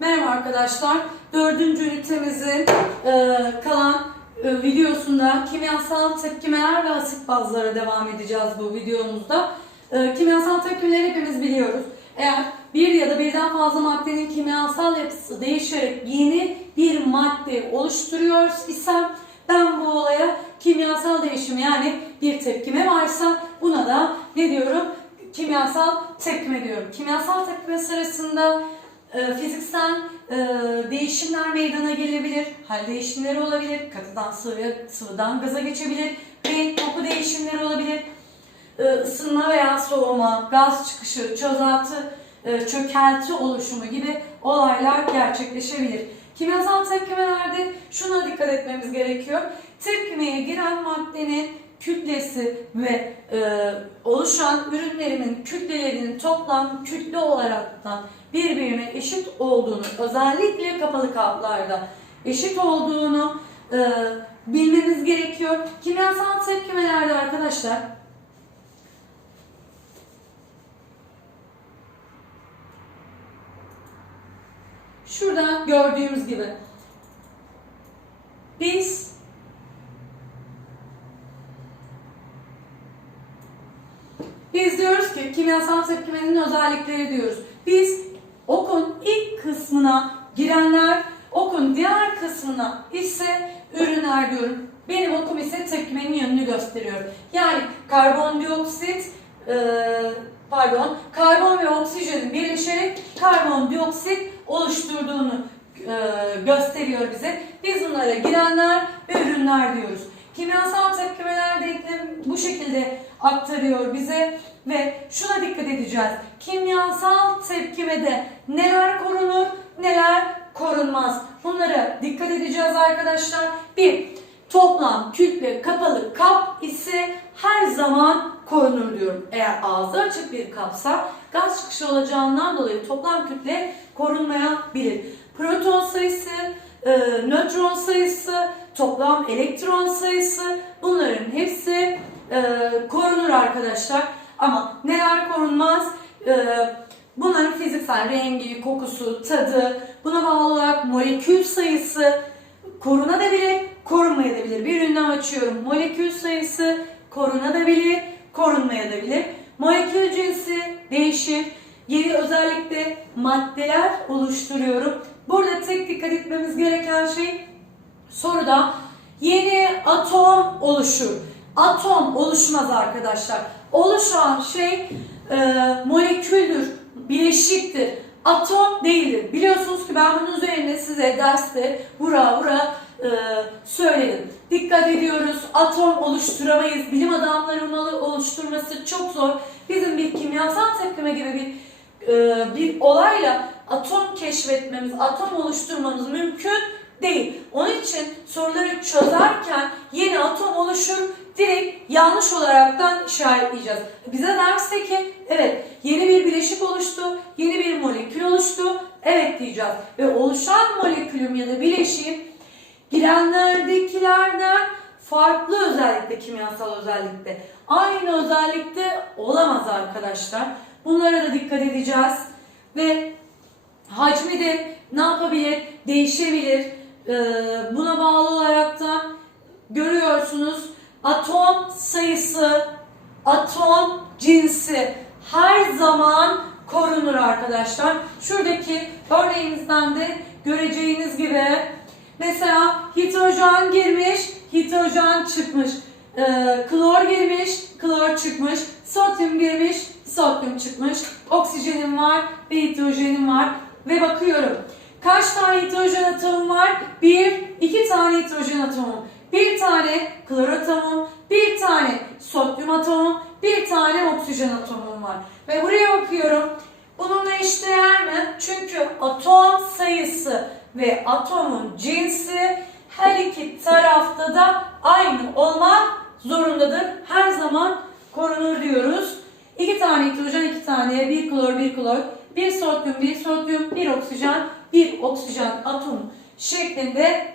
Merhaba arkadaşlar. Dördüncü ünitemizin e, kalan e, videosunda kimyasal tepkimeler ve asit bazlara devam edeceğiz bu videomuzda. E, kimyasal tepkimeleri hepimiz biliyoruz. Eğer bir ya da birden fazla maddenin kimyasal yapısı değişerek yeni bir madde oluşturuyor isem ben bu olaya kimyasal değişim yani bir tepkime varsa buna da ne diyorum? Kimyasal tepkime diyorum. Kimyasal tepkime sırasında e, fiziksel e, değişimler meydana gelebilir. Hal değişimleri olabilir. Katıdan sıvıya, sıvıdan gaza geçebilir. Renk, koku değişimleri olabilir. E, ısınma veya soğuma, gaz çıkışı, çözelti, e, çökelti oluşumu gibi olaylar gerçekleşebilir. Kimyasal tepkimelerde şuna dikkat etmemiz gerekiyor. Tepkimeye giren maddenin kütlesi ve e, oluşan ürünlerimin kütlelerinin toplam kütle olaraktan birbirine eşit olduğunu, özellikle kapalı kaplarda eşit olduğunu e, bilmemiz gerekiyor. Kimyasal tepkimelerde arkadaşlar şurada gördüğümüz gibi biz Biz diyoruz ki kimyasal tepkimenin özellikleri diyoruz. Biz okun ilk kısmına girenler, okun diğer kısmına ise ürünler diyorum. Benim okum ise tepkimenin yönünü gösteriyor. Yani karbondioksit, e, pardon, karbon ve oksijenin birleşerek karbondioksit oluşturduğunu e, gösteriyor bize. Biz bunlara girenler ve ürünler diyoruz. Kimyasal tepkimeler denklem bu şekilde aktarıyor bize ve şuna dikkat edeceğiz. Kimyasal tepkimede neler korunur, neler korunmaz. Bunlara dikkat edeceğiz arkadaşlar. Bir, toplam kütle kapalı kap ise her zaman korunur diyorum. Eğer ağzı açık bir kapsa gaz çıkışı olacağından dolayı toplam kütle korunmayabilir. Proton sayısı, e, nötron sayısı, toplam elektron sayısı bunların hepsi e, korunur arkadaşlar. Ama neler korunmaz? E, bunların fiziksel rengi, kokusu, tadı, buna bağlı olarak molekül sayısı korunabilir, korunmayabilir. Bir ünlem açıyorum. Molekül sayısı korunabilir, korunmayabilir. Molekül cinsi değişir. Yeni özellikle maddeler oluşturuyorum. Burada tek dikkat etmemiz gereken şey soruda yeni atom oluşur. Atom oluşmaz arkadaşlar. Oluşan şey e, moleküldür, bileşiktir. Atom değildir. Biliyorsunuz ki ben bunun üzerine size derste vura vura e, söyledim. Dikkat ediyoruz. Atom oluşturamayız. Bilim adamları onu oluşturması çok zor. Bizim bir kimyasal tepkime gibi bir e, bir olayla atom keşfetmemiz, atom oluşturmamız mümkün değil. Soruları çözerken yeni atom oluşur, direkt yanlış olaraktan işaretleyeceğiz. Bize derse ki evet yeni bir bileşik oluştu, yeni bir molekül oluştu, evet diyeceğiz. Ve oluşan molekülüm ya da bileşiğim girenlerdekilerden farklı özellikle kimyasal özellikte. Aynı özellikte olamaz arkadaşlar. Bunlara da dikkat edeceğiz. Ve hacmi de ne yapabilir? Değişebilir. Ee, buna bağlı olarak da görüyorsunuz atom sayısı, atom cinsi her zaman korunur arkadaşlar. Şuradaki örneğimizden de göreceğiniz gibi mesela hidrojen girmiş, hidrojen çıkmış. Ee, klor girmiş, klor çıkmış. Sodyum girmiş, sodyum çıkmış. Oksijenim var ve hidrojenim var. Ve bakıyorum. Kaç tane hidrojen atomum var? Bir, iki tane hidrojen atomum. Bir tane klor atomum, bir tane sodyum atomum, bir tane oksijen atomum var. Ve buraya bakıyorum. Bununla eşdeğer mi? Çünkü atom sayısı ve atomun cinsi her iki tarafta da aynı olmak zorundadır. Her zaman korunur diyoruz. İki tane hidrojen, iki tane, bir klor, bir klor, bir sodyum, bir sodyum, bir oksijen, bir oksijen atom şeklinde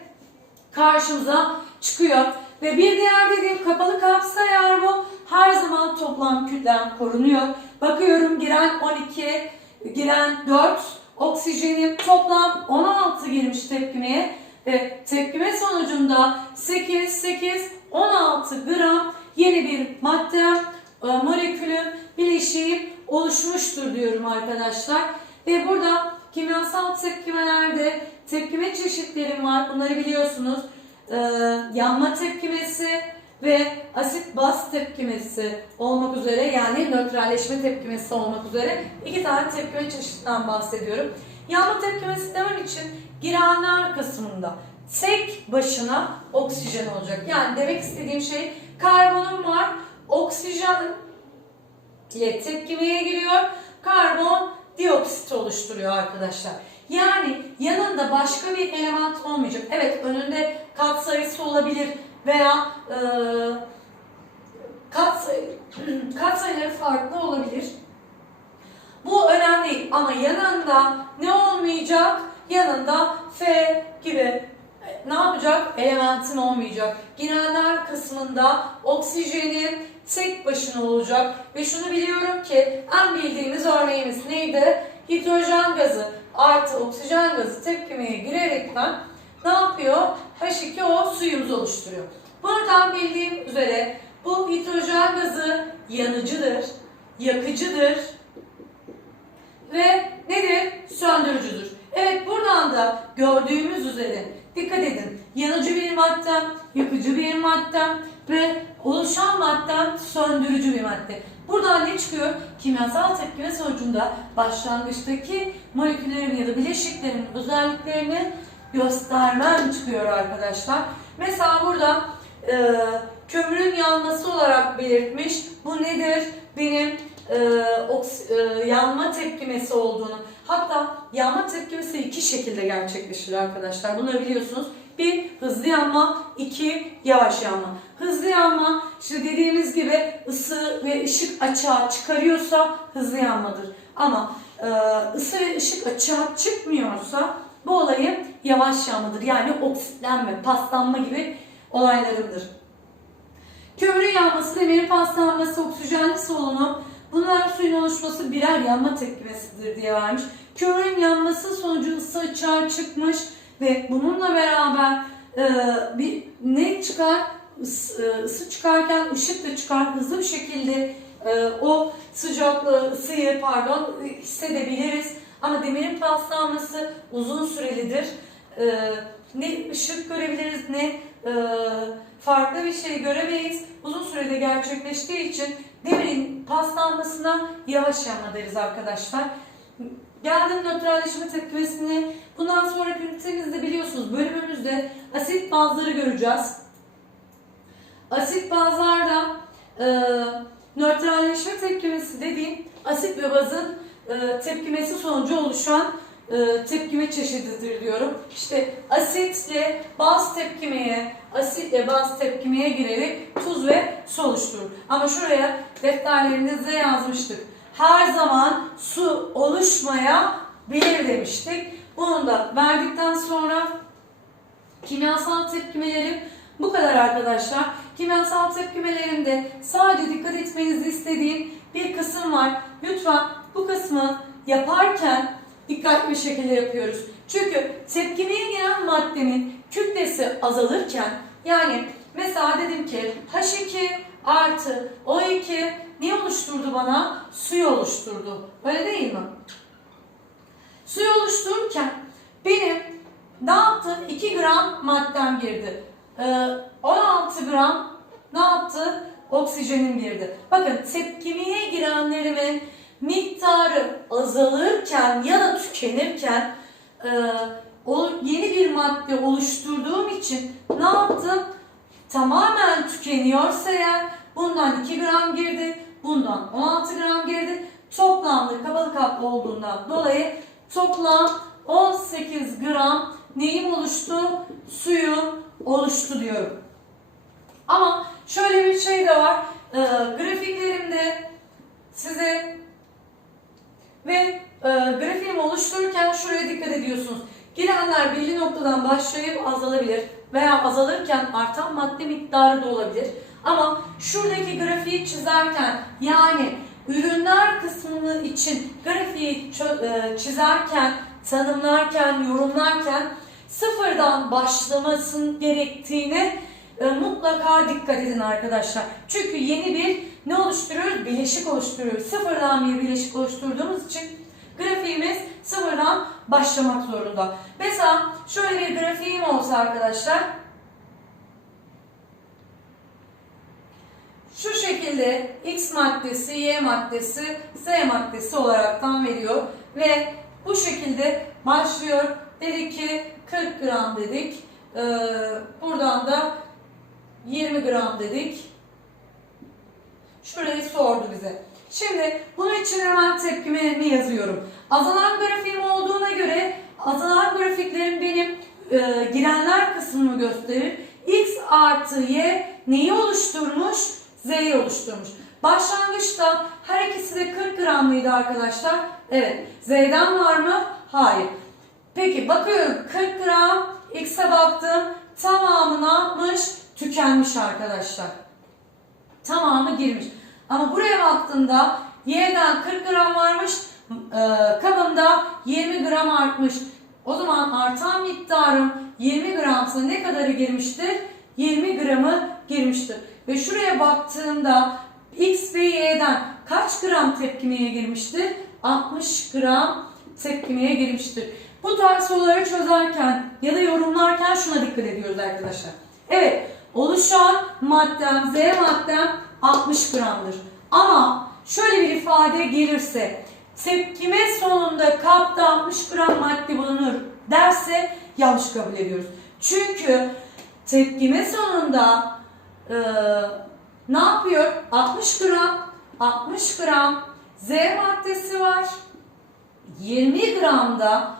karşımıza çıkıyor. Ve bir diğer dediğim kapalı kapsa eğer bu her zaman toplam kütlem korunuyor. Bakıyorum giren 12, giren 4, oksijenim toplam 16 girmiş tepkimeye ve tepkime sonucunda 8, 8, 16 gram yeni bir maddem, e, molekülüm, bileşiğim oluşmuştur diyorum arkadaşlar. Ve burada kimyasal tepkimelerde tepkime çeşitlerim var. Bunları biliyorsunuz. Ee, yanma tepkimesi ve asit baz tepkimesi olmak üzere yani nötralleşme tepkimesi olmak üzere iki tane tepkime çeşitten bahsediyorum. Yanma tepkimesi demem için girenler kısmında tek başına oksijen olacak. Yani demek istediğim şey karbonum var, oksijen ile tepkimeye giriyor. Karbon dioksit oluşturuyor arkadaşlar. Yani yanında başka bir element olmayacak. Evet önünde kat sayısı olabilir veya e, kat, kat sayıları farklı olabilir. Bu önemli değil ama yanında ne olmayacak? Yanında F gibi e, ne yapacak? Elementim olmayacak. Girenler kısmında oksijenin tek başına olacak. Ve şunu biliyorum ki en bildiğimiz örneğimiz neydi? Hidrojen gazı artı oksijen gazı tepkimeye girerekten ne yapıyor? H2O suyumuzu oluşturuyor. Buradan bildiğim üzere bu hidrojen gazı yanıcıdır, yakıcıdır ve nedir? Söndürücüdür. Evet buradan da gördüğümüz üzere dikkat edin. Yanıcı bir maddem, yakıcı bir maddem ve oluşan maddem söndürücü bir madde. Buradan ne çıkıyor? Kimyasal tepkime sonucunda başlangıçtaki moleküllerin ya da bileşiklerin özelliklerini göstermem çıkıyor arkadaşlar. Mesela burada e, kömürün yanması olarak belirtmiş. Bu nedir? Benim e, oks, e, yanma tepkimesi olduğunu. Hatta yanma tepkimesi iki şekilde gerçekleşir arkadaşlar. Bunları biliyorsunuz. Bir hızlı yanma, iki yavaş yanma. Hızlı yanma işte dediğimiz gibi ısı ve ışık açığa çıkarıyorsa hızlı yanmadır. Ama e, ısı ve ışık açığa çıkmıyorsa bu olayı yavaş yanmadır. Yani oksitlenme, paslanma gibi olaylarıdır. Kömürün yanması, demirin paslanması, oksijenli solunup bunlar suyun oluşması birer yanma tepkimesidir diye vermiş. Kömürün yanması sonucu ısı açığa çıkmış ve bununla beraber e, bir ne çıkar? E, ısı çıkarken ışık da çıkar hızlı bir şekilde e, o sıcaklığı, ısıyı pardon hissedebiliriz. Ama demirin paslanması uzun sürelidir. E, ne ışık görebiliriz ne farklı bir şey göremeyiz. Uzun sürede gerçekleştiği için demirin paslanmasına yavaş yanma deriz arkadaşlar. Geldim nötralleşme tepkimesine. Bundan sonraki ünitemizde biliyorsunuz bölümümüzde asit bazları göreceğiz. Asit bazlarda e, nötralleşme tepkimesi dediğim asit ve bazın e, tepkimesi sonucu oluşan e, tepkime çeşididir diyorum. İşte asitle baz tepkimeye, asitle baz tepkimeye girerek tuz ve su oluşturur. Ama şuraya defterlerinizde yazmıştık. Her zaman su oluşmayabilir demiştik. Bunu da verdikten sonra kimyasal tepkimelerim bu kadar arkadaşlar. Kimyasal tepkimelerinde sadece dikkat etmenizi istediğim bir kısım var. Lütfen bu kısmı yaparken dikkatli bir şekilde yapıyoruz. Çünkü tepkimeye giren maddenin kütlesi azalırken yani mesela dedim ki H2 artı O2 ne oluşturdu bana? Suyu oluşturdu. Öyle değil mi? Suyu oluştururken benim ne yaptı? 2 gram maddem girdi. Ee, 16 gram ne yaptı? Oksijenim girdi. Bakın tepkimeye girenlerimin miktarı azalırken ya da tükenirken e, yeni bir madde oluşturduğum için ne yaptım? Tamamen tükeniyorsa eğer bundan 2 gram girdi, bundan 16 gram girdi. Toplamda kapalı kaplı olduğundan dolayı toplam 18 gram neyim oluştu? Suyum oluştu diyorum. Ama şöyle bir şey de var. E, grafiklerimde size ve e, grafiğimi oluştururken şuraya dikkat ediyorsunuz. Girenler belli noktadan başlayıp azalabilir veya azalırken artan madde miktarı da olabilir. Ama şuradaki grafiği çizerken yani ürünler kısmını için grafiği e, çizerken tanımlarken, yorumlarken sıfırdan başlamasın gerektiğine e, mutlaka dikkat edin arkadaşlar. Çünkü yeni bir ne oluşturuyoruz? Bileşik oluşturuyoruz. Sıfırdan bir bileşik oluşturduğumuz için grafiğimiz sıfırdan başlamak zorunda. Mesela şöyle bir grafiğim olsa arkadaşlar. Şu şekilde X maddesi, Y maddesi, Z maddesi olaraktan veriyor. Ve bu şekilde başlıyor. Dedik ki 40 gram dedik. Ee, buradan da 20 gram dedik. Şurayı sordu bize. Şimdi bunun için hemen tepkimi yazıyorum. Azalan grafiğim olduğuna göre azalan grafiklerim benim e, girenler kısmını gösterir. X artı Y neyi oluşturmuş? Z'yi oluşturmuş. Başlangıçta her ikisi de 40 gramlıydı arkadaşlar. Evet. Z'den var mı? Hayır. Peki bakıyorum 40 gram X'e baktım. Tamamı ne yapmış? Tükenmiş arkadaşlar. Tamamı girmiş. Ama buraya baktığında Y'den 40 gram varmış. E, kabında 20 gram artmış. O zaman artan miktarım 20 gramsa ne kadarı girmiştir? 20 gramı girmiştir. Ve şuraya baktığımda X ve Y'den kaç gram tepkimeye girmiştir? 60 gram tepkimeye girmiştir. Bu tarz soruları çözerken ya da yorumlarken şuna dikkat ediyoruz arkadaşlar. Evet, oluşan maddem, Z maddem 60 gramdır. Ama şöyle bir ifade gelirse, tepkime sonunda kapta 60 gram madde bulunur derse yanlış kabul ediyoruz. Çünkü tepkime sonunda e, ne yapıyor? 60 gram, 60 gram Z maddesi var. 20 gramda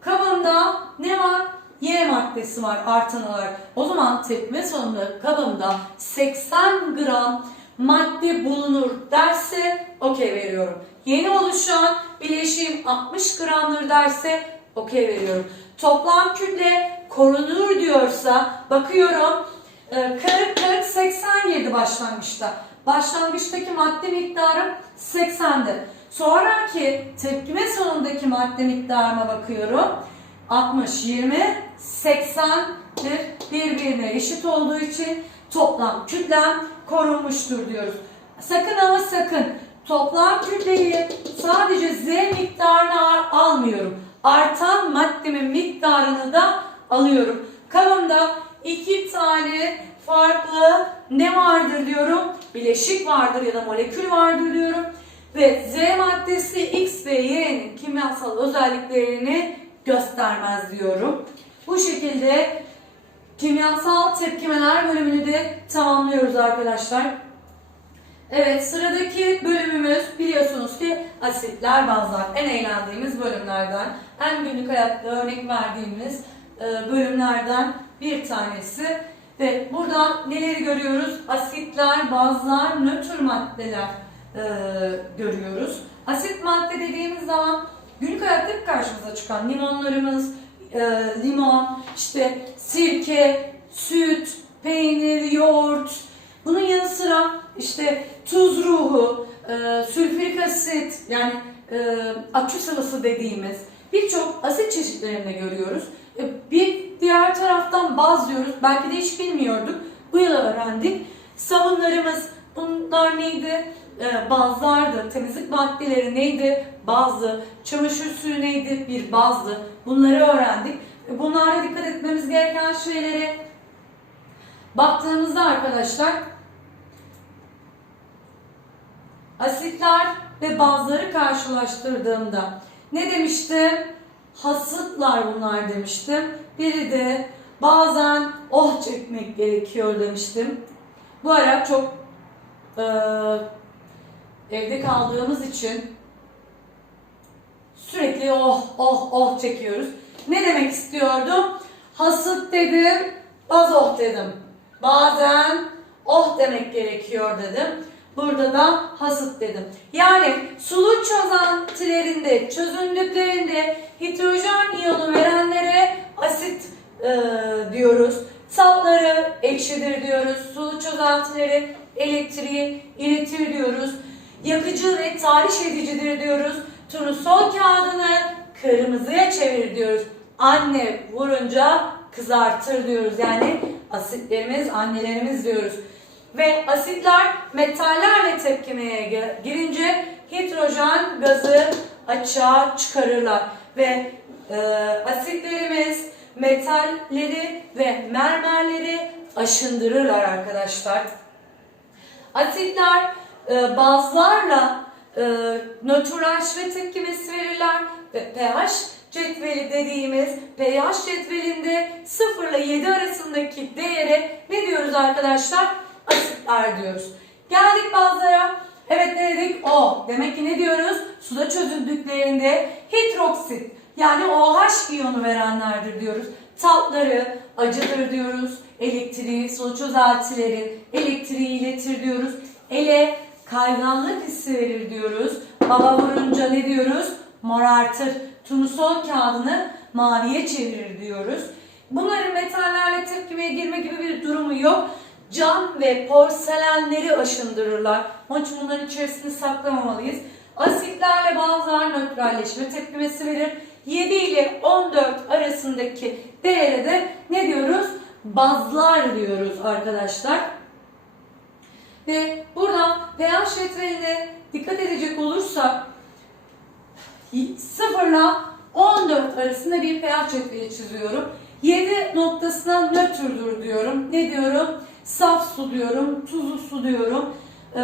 kabında ne var? Y maddesi var artan olarak. O zaman tepkime sonunda kabımda 80 gram madde bulunur derse okey veriyorum. Yeni oluşan bileşim 60 gramdır derse okey veriyorum. Toplam kütle korunur diyorsa bakıyorum 40 40 80 girdi başlangıçta. Başlangıçtaki madde miktarım 80'di. Sonraki tepkime sonundaki madde miktarıma bakıyorum. 60, 20, 80'dir. Birbirine eşit olduğu için toplam kütlem korunmuştur diyoruz. Sakın ama sakın toplam kütleyi sadece Z miktarını almıyorum. Artan maddemin miktarını da alıyorum. Kabımda iki tane farklı ne vardır diyorum? Bileşik vardır ya da molekül vardır diyorum. Ve Z maddesi X ve Y'nin kimyasal özelliklerini göstermez diyorum. Bu şekilde kimyasal tepkimeler bölümünü de tamamlıyoruz arkadaşlar. Evet sıradaki bölümümüz biliyorsunuz ki asitler bazlar. En eğlendiğimiz bölümlerden, en günlük hayatta örnek verdiğimiz e, bölümlerden bir tanesi. Ve burada neleri görüyoruz? Asitler, bazlar, nötr maddeler e, görüyoruz. Asit madde dediğimiz zaman günlük hayatta hep karşımıza çıkan limonlarımız, e, limon, işte sirke, süt, peynir, yoğurt. Bunun yanı sıra işte tuz ruhu, e, sülfürik asit yani e, akü sıvısı dediğimiz birçok asit çeşitlerinde görüyoruz. E, bir diğer taraftan baz diyoruz. Belki de hiç bilmiyorduk. Bu yıl öğrendik. Sabunlarımız bunlar neydi? E, bazlardı. Temizlik maddeleri neydi? Bazdı. Çamaşır suyu neydi? Bir bazdı. Bunları öğrendik. E, bunlara dikkat etmemiz gereken şeylere baktığımızda arkadaşlar asitler ve bazları karşılaştırdığımda ne demiştim? Hasıtlar bunlar demiştim. Biri de bazen oh çekmek gerekiyor demiştim. Bu ara çok e, evde kaldığımız için sürekli oh oh oh çekiyoruz. Ne demek istiyordum? Hasıt dedim, az oh dedim. Bazen oh demek gerekiyor dedim. Burada da hasıt dedim. Yani sulu çözentilerinde, çözündüklerinde hidrojen iyonu verenlere asit e, diyoruz. Salları ekşidir diyoruz. Sulu çözentileri elektriği iletir diyoruz. Yakıcı ve tahriş edicidir diyoruz. Turnusol kağıdını kırmızıya çevir diyoruz. Anne vurunca kızartır diyoruz. Yani asitlerimiz, annelerimiz diyoruz. Ve asitler metallerle tepkimeye gi- girince hidrojen gazı açığa çıkarırlar. Ve e, asitlerimiz metalleri ve mermerleri aşındırırlar arkadaşlar. Asitler e, bazlarla e, nötrleşme tepkimesi verirler ve pH cetveli dediğimiz pH cetvelinde 0 ile 7 arasındaki değere ne diyoruz arkadaşlar? Asitler diyoruz. Geldik bazlara. Evet ne dedik? O. Demek ki ne diyoruz? Suda çözüldüklerinde hidroksit yani OH iyonu verenlerdir diyoruz. Tatları acıdır diyoruz. Elektriği, su çözeltilerin elektriği iletir diyoruz. Ele kayganlık hissi verir diyoruz. Baba vurunca ne diyoruz? Morartır. Turnusol kağıdını maviye çevirir diyoruz. Bunların metallerle tepkimeye girme gibi bir durumu yok. Cam ve porselenleri aşındırırlar. Onun için bunların içerisinde saklamamalıyız. Asitlerle bazılar nötralleşme tepkimesi verir. 7 ile 14 arasındaki değere de ne diyoruz? Bazlar diyoruz arkadaşlar. Ve buradan pH cetveline dikkat edecek olursak 0 ile 14 arasında bir pH cetveli çiziyorum. 7 noktasına nötrdür diyorum. Ne diyorum? Saf su diyorum, tuzlu su diyorum. Ee,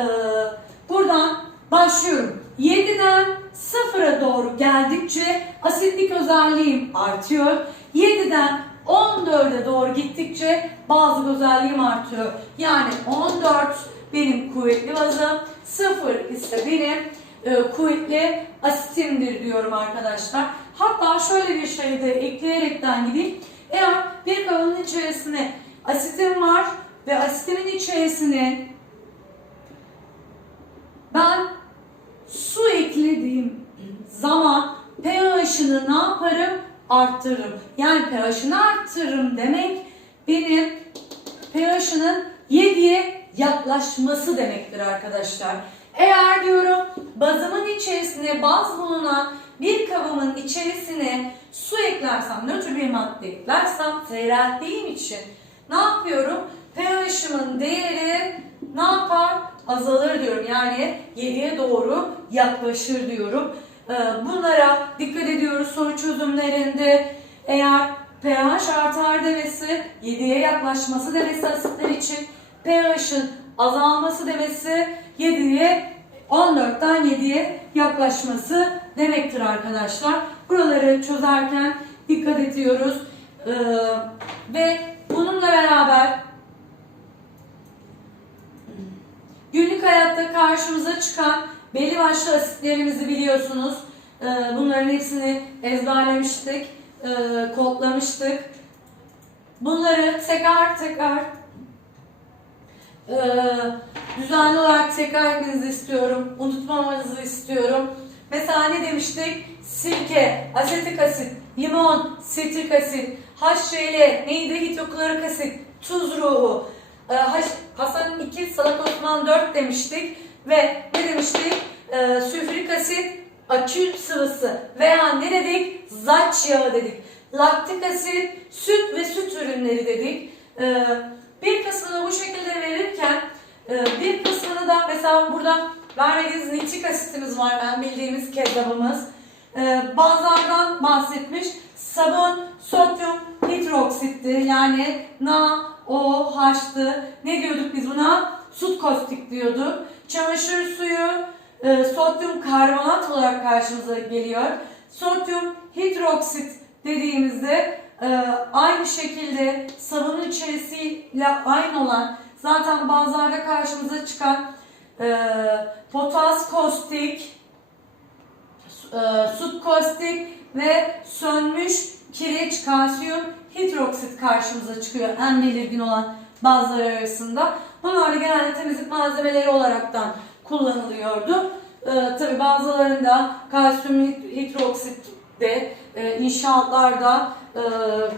buradan başlıyorum. 7'den 0'a doğru geldikçe asitlik özelliğim artıyor. 7'den 14'e doğru gittikçe bazı özelliğim artıyor. Yani 14 benim kuvvetli bazım, 0 ise benim e, kuvvetli asitimdir diyorum arkadaşlar. Hatta şöyle bir şey de ekleyerekten gideyim. Eğer bir kabın içerisine asitim var ve asitimin içerisine ben su eklediğim zaman pH'ını ne yaparım? Arttırırım. Yani pH'ını arttırırım demek benim pH'ının 7'ye yaklaşması demektir arkadaşlar. Eğer diyorum bazımın içerisine baz bulunan bir kabımın içerisine su eklersem, nötr bir madde eklersem seyrelttiğim için ne yapıyorum? pH'ımın değeri ne yapar? Azalır diyorum. Yani 7'ye doğru yaklaşır diyorum. Ee, Bunlara dikkat ediyoruz soru çözümlerinde. Eğer pH artar demesi 7'ye yaklaşması demesi asitler için pH'ın azalması demesi 7'ye 14'ten 7'ye yaklaşması demektir arkadaşlar. Buraları çözerken dikkat ediyoruz. Ee, ve bununla beraber hayatta karşımıza çıkan belli başlı asitlerimizi biliyorsunuz. Ee, bunların hepsini ezberlemiştik, e, kodlamıştık. Bunları tekrar tekrar e, düzenli olarak tekrar etmenizi istiyorum. Unutmamanızı istiyorum. Mesela ne demiştik? Sirke, asetik asit, limon, sitrik asit, HCl, neydi? Hidroklorik asit, tuz ruhu, e, H, Hasan 2, Salak Osman 4 demiştik. Ve ne demiştik? E, sülfürik asit, akül sıvısı veya ne dedik? Zaç yağı dedik. Laktik asit, süt ve süt ürünleri dedik. E, bir kısmını bu şekilde verirken e, bir kısmını da mesela burada vermediğiniz nitrik asitimiz var. En bildiğimiz kezzabımız. E, bazılardan bahsetmiş. Sabun, sodyum hidroksitti. Yani NaOH'tı. Ne diyorduk biz buna? Sut kostik diyorduk. Çamaşır suyu e, sodyum karbonat olarak karşımıza geliyor. Sodyum hidroksit dediğimizde e, aynı şekilde sabunun içerisiyle aynı olan zaten bazılarda karşımıza çıkan e, potas kostik, e, sut kostik ve sönmüş kireç kalsiyum hidroksit karşımıza çıkıyor en belirgin olan bazıları arasında. Bunlar genelde temizlik malzemeleri olaraktan kullanılıyordu. Ee, tabii bazılarında kalsiyum hid- hidroksit de e, inşaatlarda e,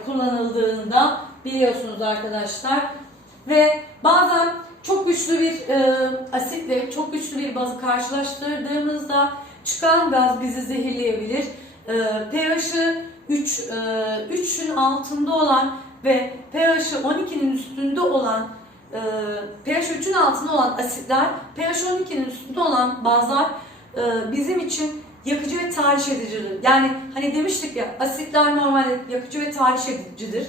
kullanıldığında biliyorsunuz arkadaşlar. Ve bazen çok güçlü bir e, asitle çok güçlü bir bazı karşılaştırdığımızda çıkan gaz bizi zehirleyebilir. e, pH'ı 3 e, 3'ün altında olan ve pH'ı 12'nin üstünde olan e, pH 3'ün altında olan asitler, pH 12'nin üstünde olan bazlar e, bizim için yakıcı ve tahriş edicidir. Yani hani demiştik ya asitler normalde yakıcı ve tahriş edicidir.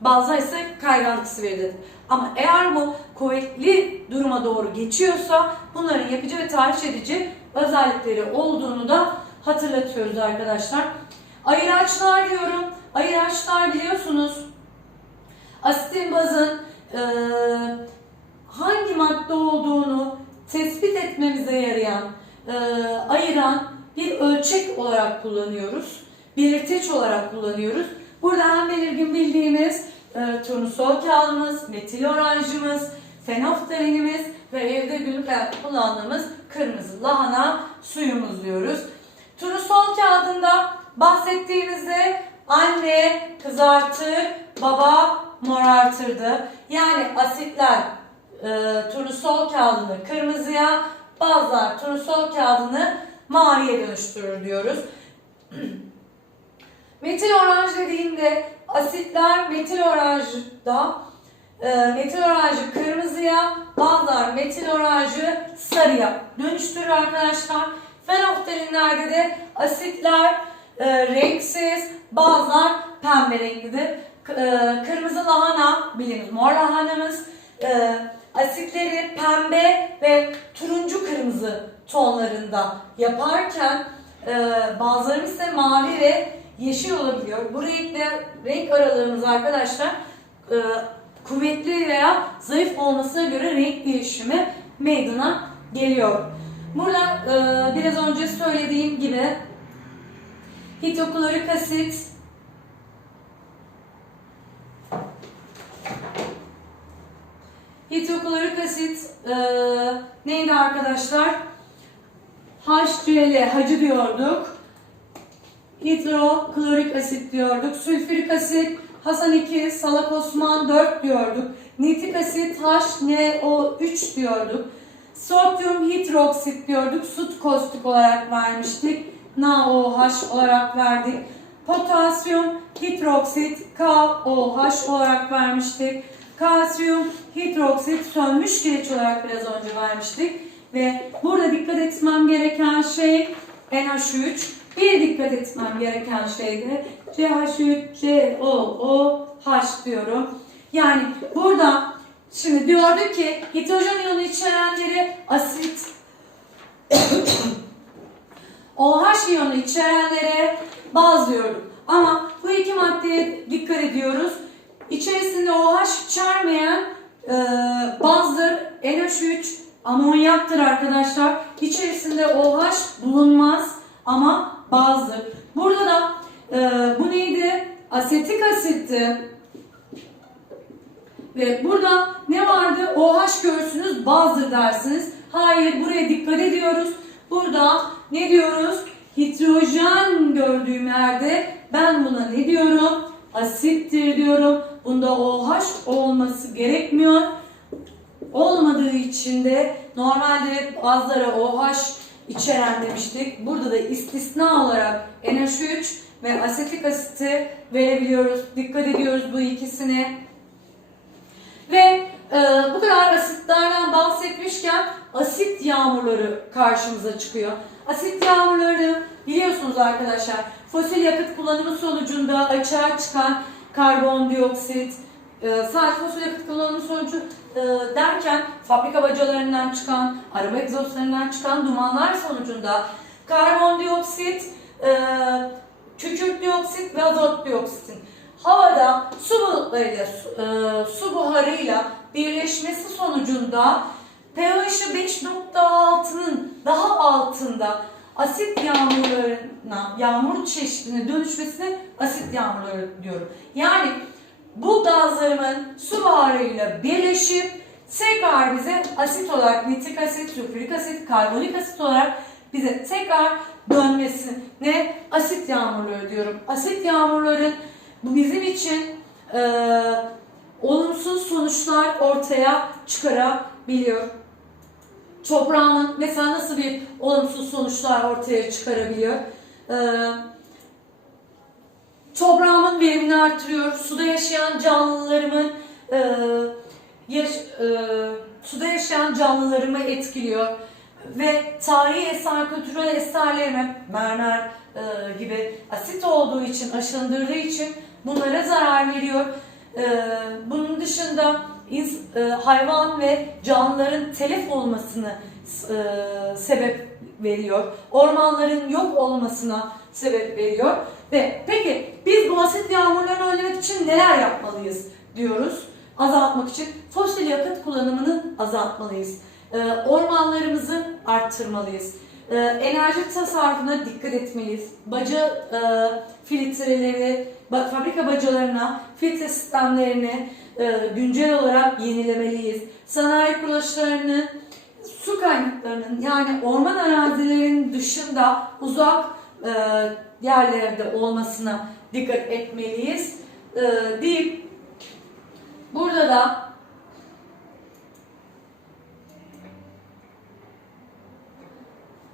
Bazılar ise kayganlık siveridir. Ama eğer bu kuvvetli duruma doğru geçiyorsa bunların yakıcı ve tahriş edici özellikleri olduğunu da hatırlatıyoruz arkadaşlar. Ayıraçlar diyorum. Ayıraçlar biliyorsunuz asitin bazın e, hangi madde olduğunu tespit etmemize yarayan, e, ayıran bir ölçek olarak kullanıyoruz. Belirteç olarak kullanıyoruz. Burada en belirgin bildiğimiz e, turnusol kağıdımız, metil oranjımız, fenoftalinimiz ve evde günlük hayatta kullandığımız kırmızı lahana suyumuz diyoruz. Turnusol kağıdında bahsettiğimizde anne kızartır, baba morartırdı. Yani asitler e, turnusol kağıdını kırmızıya, bazılar turnusol kağıdını maviye dönüştürür diyoruz. metil oranj dediğimde asitler metil oranjda e, metil oranjı kırmızıya, bazılar metil oranjı sarıya dönüştürür arkadaşlar. Fenoftalinlerde de asitler e, renksiz, bazılar pembe renklidir. E, kırmızı lahana, bildiğimiz mor lahanamız, e, asitleri pembe ve turuncu kırmızı tonlarında yaparken e, bazılarımız ise mavi ve yeşil olabiliyor. Bu renkler, renk aralığımız arkadaşlar e, kuvvetli veya zayıf olmasına göre renk değişimi meydana geliyor. Burada e, biraz önce söylediğim gibi hidroklorik asit hidroklorik asit e, neydi arkadaşlar? HCl hacı diyorduk. Hidroklorik asit diyorduk. Sülfürik asit Hasan 2, Salak Osman 4 diyorduk. Nitrik asit HNO3 diyorduk. Sodyum hidroksit diyorduk. Sut kostik olarak vermiştik. NaOH olarak verdik. Potasyum hidroksit KOH olarak vermiştik. Kalsiyum hidroksit sönmüş kireç olarak biraz önce vermiştik. Ve burada dikkat etmem gereken şey NH3. Bir dikkat etmem gereken şey de CH3COOH diyorum. Yani burada şimdi diyorduk ki hidrojen iyonu içerenleri asit OH iyonu içerenlere baz diyorduk. Ama bu iki maddeye dikkat ediyoruz. İçerisinde OH içermeyen e, bazdır NH3 amonyaktır arkadaşlar. İçerisinde OH bulunmaz ama bazdır. Burada da e, bu neydi? Asetik asitti. Ve burada ne vardı? OH görsünüz bazdır dersiniz. Hayır buraya dikkat ediyoruz. Burada ne diyoruz? Hidrojen gördüğüm yerde ben buna ne diyorum? Asittir diyorum. Bunda OH olması gerekmiyor. Olmadığı için de normalde bazıları OH içeren demiştik. Burada da istisna olarak NH3 ve asetik asiti verebiliyoruz. Dikkat ediyoruz bu ikisine. Ve e, bu kadar asitlerden bahsetmişken asit yağmurları karşımıza çıkıyor. Asit yağmurları biliyorsunuz arkadaşlar fosil yakıt kullanımı sonucunda açığa çıkan karbondioksit, e, sadece fosil yakıt kullanımı sonucu e, derken fabrika bacalarından çıkan, araba egzozlarından çıkan dumanlar sonucunda karbondioksit, e, kükürt dioksit ve azot dioksitin havada su bulutlarıyla, su, e, su buharıyla birleşmesi sonucunda pH'ı 5.6'nın daha altında asit yağmurlarına, yağmur çeşidine dönüşmesine asit yağmurları diyorum. Yani bu gazlarımın su buharıyla birleşip tekrar bize asit olarak nitrik asit, sülfürik asit, karbonik asit olarak bize tekrar dönmesine asit yağmurları diyorum. Asit yağmurların bu bizim için e, olumsuz sonuçlar ortaya çıkarabiliyor. Toprağın mesela nasıl bir olumsuz sonuçlar ortaya çıkarabiliyor? E, toprağımın verimini artırıyor. Suda yaşayan canlılarımın e, yaş, e, suda yaşayan canlılarımı etkiliyor. Ve tarihi eser, kültürel eserlerime mermer e, gibi asit olduğu için, aşındırdığı için bunlara zarar veriyor. E, bunun dışında e, hayvan ve canlıların telef olmasını e, sebep veriyor. Ormanların yok olmasına sebep veriyor. Ve peki biz bu asit yağmurlarını önlemek için neler yapmalıyız diyoruz. Azaltmak için fosil yakıt kullanımını azaltmalıyız. Ee, ormanlarımızı arttırmalıyız. Ee, enerji tasarrufuna dikkat etmeliyiz. Baca e, filtreleri, fabrika bacalarına, filtre sistemlerini e, güncel olarak yenilemeliyiz. Sanayi kuruluşlarını, su kaynaklarının yani orman arazilerinin dışında uzak e, yerlerde olmasına dikkat etmeliyiz e, deyip burada da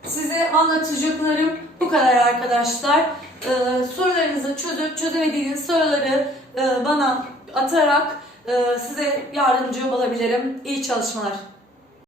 size anlatacaklarım bu kadar arkadaşlar. E, sorularınızı çözüp çözemediğiniz soruları e, bana atarak e, size yardımcı olabilirim. İyi çalışmalar.